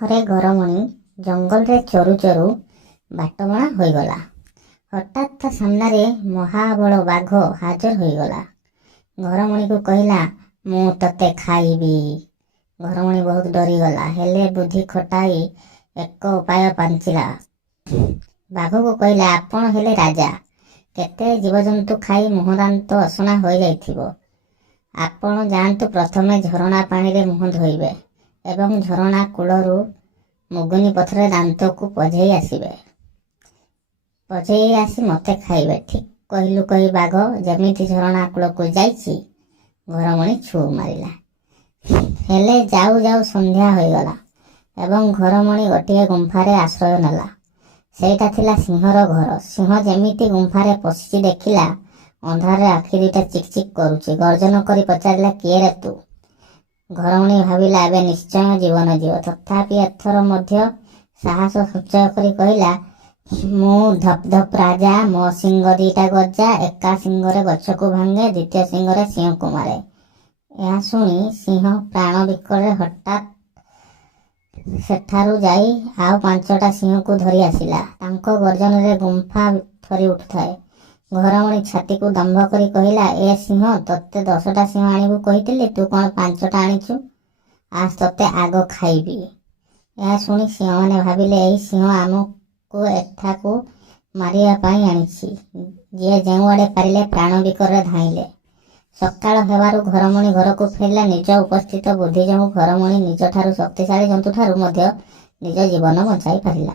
ଥରେ ଘରମଣି ଜଙ୍ଗଲରେ ଚରୁ ଚରୁ ବାଟବଣା ହୋଇଗଲା। ହଠାତ୍ ତା ସାମ୍ନାରେ ମହାବଳ ବାଘ ହାଜର ହୋଇଗଲା। ଘରମଣିକୁ କହିଲା, ମୁଁ ତତେ ଖାଇବି। ଘରମଣି ବହୁତ ଡରିଗଲା, ହେଲେ ବୁଦ୍ଧି ଖଟାଇ ଏକ ଉପାୟ ପାଞ୍ଚିଲା। ବାଘକୁ କହିଲା, ଆପଣ ହେଲେ ରାଜା, କେତେ ଜୀବଜନ୍ତୁ ଖାଇ ମୁହଁ ଦାନ୍ତ ଅସନା ହୋଇଯାଇଥିବ। ଆପଣ ଯାଆନ୍ତୁ, ପ୍ରଥମେ ଝରଣା ପାଣିରେ ମୁହଁ ଧୋଇବେ ଏବଂ ଝରଣା କୂଳରୁ ମୁଗୁନି ପଥରରେ ଦାନ୍ତକୁ ପଝେଇ ଆସିବେ। ପଝେଇ ଆସି ମୋତେ ଖାଇବେ। ଠିକ୍ କହିଲୁ କହି ବାଘ ଯେମିତି ଝରଣା କୂଳକୁ ଯାଇଛି, ଘରମଣି ଛୁ ମାରିଲା। ହେଲେ ଯାଉ ଯାଉ ସନ୍ଧ୍ୟା ହୋଇଗଲା ଏବଂ ଘରମଣି ଗୋଟିଏ ଗୁମ୍ଫାରେ ଆଶ୍ରୟ ନେଲା। ସେଇଟା ଥିଲା ସିଂହର ଘର। ସିଂହ ଯେମିତି ଗୁମ୍ଫାରେ ପଶିଛି ଦେଖିଲା, ଅନ୍ଧାରରେ ଆଖି ଦୁଇଟା ଚିକ୍ ଚିକ୍ କରୁଛି। ଗର୍ଜନ କରି ପଚାରିଲା, କିଏ ରେ ତୁ? ଘରମଣି ଭାବିଲା, ଏବେ ନିଶ୍ଚୟ ଜୀବନ ଯିବ। ତଥାପି ଏଥର ମଧ୍ୟ ସାହସ ସଞ୍ଚୟ କରି କହିଲା, ମୁଁ ଧପ୍ ଧପ୍ ରାଜା, ମୋ ଶିଙ୍ଗ ଦିଟା ଗଜା, ଏକା ଶିଙ୍ଗରେ ଗଛକୁ ଭାଙ୍ଗେ, ଦ୍ୱିତୀୟ ଶିଙ୍ଗରେ ସିଂହକୁ ମାରେ। ଏହା ଶୁଣି ସିଂହ ପ୍ରାଣ ବିକଳରେ ହଠାତ୍ ସେଠାରୁ ଯାଇ ଆଉ 5ଟା ସିଂହକୁ ଧରି ଆସିଲା। ତାଙ୍କ ଗର୍ଜନରେ ଗୁମ୍ଫା ଥରି ଉଠୁଥାଏ। ଘରମଣି ଛାତିକୁ ଦମ୍ଭ କରି କହିଲା, ଏ ସିଂହ, ତତେ 10ଟା ସିଂହ ଆଣିବୁ କହିଥିଲି, ତୁ କ'ଣ 5ଟା ଆଣିଛୁ? ଆସ, ତତେ ଆଗ ଖାଇବି। ଏହା ଶୁଣି ସିଂହମାନେ ଭାବିଲେ, ଏହି ସିଂହ ଆମକୁ ଏଠାକୁ ମାରିବା ପାଇଁ ଆଣିଛି। ଯିଏ ଯେଉଁଆଡ଼େ ପାରିଲେ ପ୍ରାଣ ବିକଳରେ ଧାଇଁଲେ। ସକାଳ ହେବାରୁ ଘରମଣି ଘରକୁ ଫେରିଲା। ନିଜ ଉପସ୍ଥିତ ବୁଦ୍ଧି ଯୋଗୁଁ ଘରମଣି ନିଜଠାରୁ ଶକ୍ତିଶାଳୀ ଜନ୍ତୁଠାରୁ ମଧ୍ୟ ନିଜ ଜୀବନ ବଞ୍ଚାଇ ପାରିଲା।